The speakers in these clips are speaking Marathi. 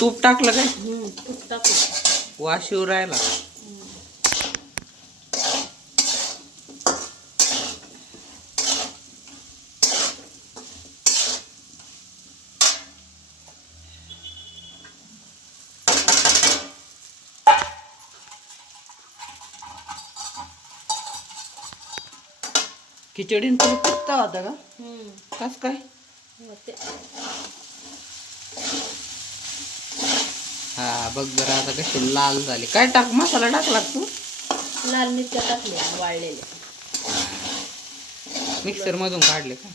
तूप टाकलं काय? तूप टाकलं. वास येऊ राहिला. खिचडीन तुला पित्ता होता का? कस काय? हा बघ बरं आता कशी लाल झाली. काय टाक मसाला टाकला तू? लाल मिरच्या टाकल्या वाळलेल्या. मिक्सर मधून काढले का?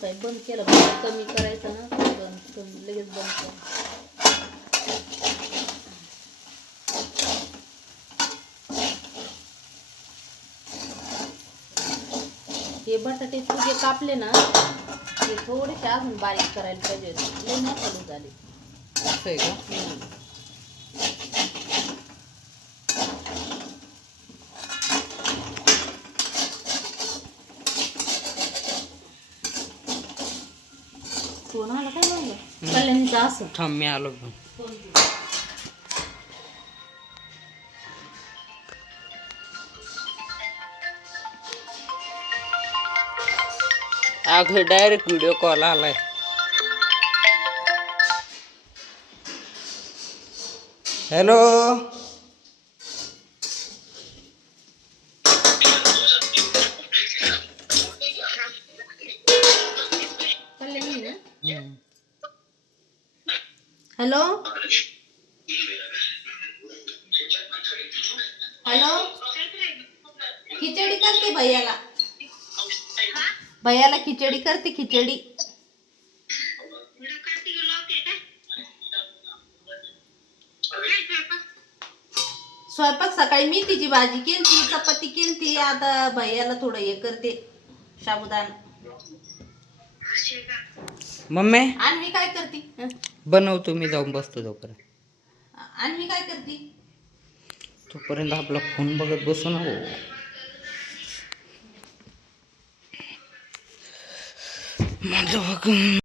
काय बंद केलं, कमी करायचं ना, बंद लगेच बंद कर. हे बटाटे तुझे कापले ना, ते थोडेसे अजून बारीक करायला पाहिजे. लई मसाले झाले. असं आहे का? कोण आलं काय म्हणलं? कल्याणीचं असं. थांब मी आलो. अगं डायरेक्ट व्हिडिओ कॉल आलाय. हॅलो. Hello hello. खिचडी करते भैयाला. भैयाला खिचडी करते. खिचडी स्वयंपाक सकाळी मी तिची भाजी केलती, चपाती केलती. आता भैयाला थोडं हे करते, साबुदाणा. मम्मी आणि मी काय करते? बनवतो, मी जाऊन बसतो तोपर्यंत. आणि मी काय करते? तोपर्यंत आपला फोन बघत बसू ना. हो माझं